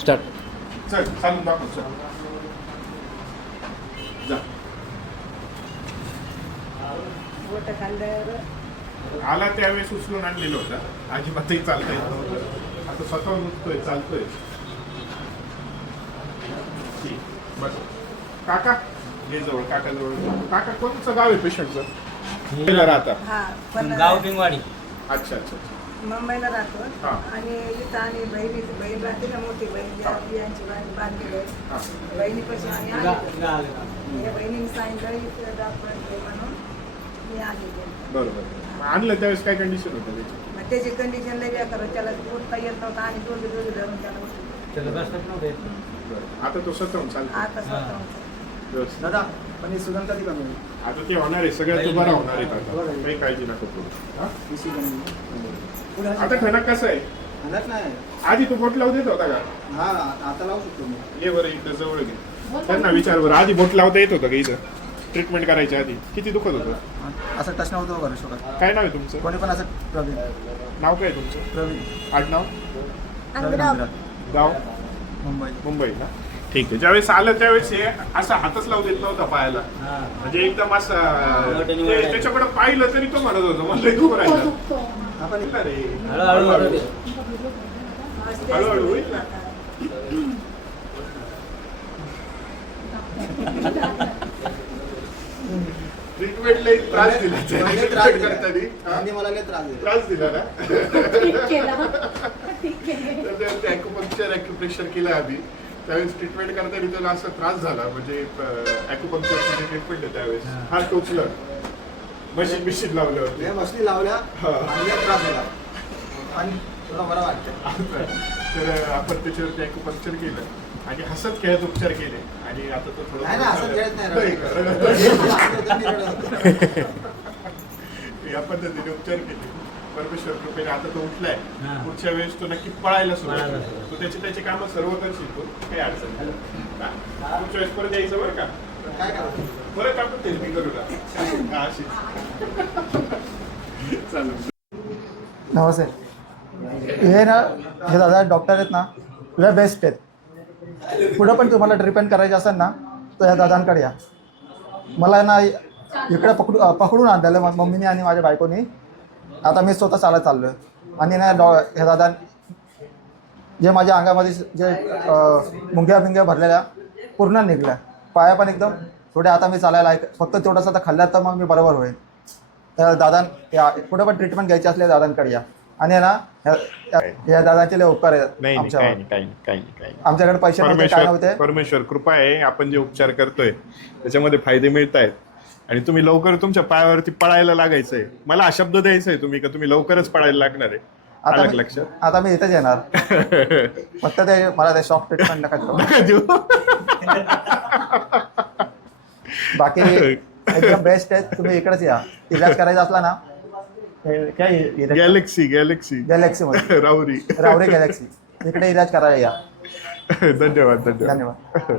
Start. चल चालून दाखव चल. जा. बोट खाल्ल्यावर आला त्यावेळेस उचलून आणलेलं होतं. अजिबातही चालता येत नव्हतं. आता स्वतः उठतोय चालतोय. ठीक. बस काका हे जवळ काका जवळ. काका कोणचं गाव आहे पेशंटचं? मुंबईला राहता. हा पण गाव पिंगवाडी. अच्छा अच्छा अच्छा. मुंबईला राहतो हा. आणि इथं आणि बहीण राहते ना, मोठी बहीण हा. यांची बांधलेली आहे. हा. बहिणीपाशी आम्ही आले. या बहिणीने सांगितलं इथं डॉक्टर म्हणून मी आले. बरोबर. मग आणलं त्यावेळेस काय कंडिशन होतं त्याची? मग त्याची कंडिशन लई बेकार होती. त्याला उठता येत नव्हतं आणि दोघे धरून त्याला उठलं. त्याला बसत नव्हते. बरं. आता तो स्वतःहून चालतो. आता स्वतः व्यवस्थित. दादा पण हे सुगंध कधी कमी होईल? आता ते होणार आहे सगळं तू बरा होणार आहे आता. काही काळजी नको करू. हा? पिशी कमी. आता ठणक कसं आहे? हलत नाही. आधी तू बोट लावू देत होता का? हा आता लावू शकतो मी. ये बरं इथं जवळ घे. त्यांना विचार बरं आधी बोट लावता येत होतं का इथं ट्रीटमेंट करायच्या आधी? किती दुखत होतं? असं टच नव्हतं करू शकत. काय नाव आहे तुमचं? कोणी पण असं प्रवीण नाव काय आहे तुमचं? प्रवीण आडनाव? प्रवीण अंबिरात. गाव? मुंबई. मुंबई ना. ठीक आहे. ज्यावेळेस आलं त्यावेळेस हे असं हातच लावू देत नव्हता पायाला. हा. म्हणजे एकदम असं मोठ्याने ओरडायचं. त्याच्याकडे पाहिलं तरी तो म्हणत होता मला लई दुखू राहिलं. आपण अरे हळूहळू होते. हळूहळू होईल ना. ट्रीटमेंट लई त्रास दिला लय त्रास दिला. करताना. हा? त्यांनी मला लय त्रास दिला. त्रास दिला ना. ठीक केलं. ठीक आहे. तर ते ॲक्युपंक्चर ॲक्युप्रेशर केलं आधी. त्यावेळेस ट्रीटमेंट करताना त्याला असा त्रास झाला. म्हणजे ॲक्युपंक्चरची ट्रीटमेंट आहे त्यावेळेस हा. फार टोचलं. मशीन लावलं होतं. या मशनी लावल्या हा. आणि लय त्रास झाला आणि थोडा बरं वाटतं. तर आपण त्याच्यावरती ॲक्युपंक्चर केलं आणि हसत खेळत उपचार केले आणि आता तो थोडं नाही ना असं खेळत नाही नाही का? रडत. या पद्धतीने उपचार केले. परमेश्वर कृपेने आता तो उठलाय. हा. पुढच्या वेळेस तो नक्की पळायला सुरुवात पळायला करेल. सुरुवात. तो त्याची कामं सर्व करशील तो. काही अडचण नाही. हा? पुढच्या वेळेस परत यायचं बरं का? काय करायचं? परत आपण थेरपी करू ना. अशीच. चालेल. नमस्ते. हे ना हे दादा डॉक्टर आहेत ना तुझ्या बेस्ट आहेत. पुढं पण तुम्हाला ट्रीटमेंट करायची असेल ना तर ह्या दादांकडे या. मला ना इकडे पकडून आणलेलं मम्मीने आणि माझ्या बायकोनी. आता मी स्वतः चालत चाललो आहे आणि ना ह्या दादा जे माझ्या अंगामध्ये जे मुंग्या बिंग्या भरलेल्या पूर्ण निघल्या. पाया पण एकदम थोडे आता मी चालायला फक्त थोडंसं आता खाल्ल्यात तर मग मी बरोबर होईल. त्या या पुढे पण ट्रीटमेंट घ्यायची असल्या दादांकडे या. आणि ना या दादांचे लय उपकार आहेत नाही आमच्यावर. काही आमच्याकडे पैसे नव्हते काय नव्हते. परमेश्वर कृपा आहे. आपण जे उपचार करतोय त्याच्यामध्ये फायदे मिळत आहेत आणि तुम्ही लवकर तुमच्या पायावरती पळायला लागायचंय. मला हा शब्द द्यायचा आहे तुम्ही का तुम्ही लवकरच पळायला लागणार आहे. आलं का लक्षात? आता मी इथेच येणार. फक्त ते मला ते शॉक ट्रीटमेंट नका करू. नका देऊ. बाकी एकदम बेस्ट आहे. तुम्ही इकडेच या. इलाज करायचा असला ना काय गॅलेक्सी गॅलेक्सीमध्ये राहुरी. रावरे गॅलेक्सी इकडे इलाज करायला या. धन्यवाद. धन्यवाद.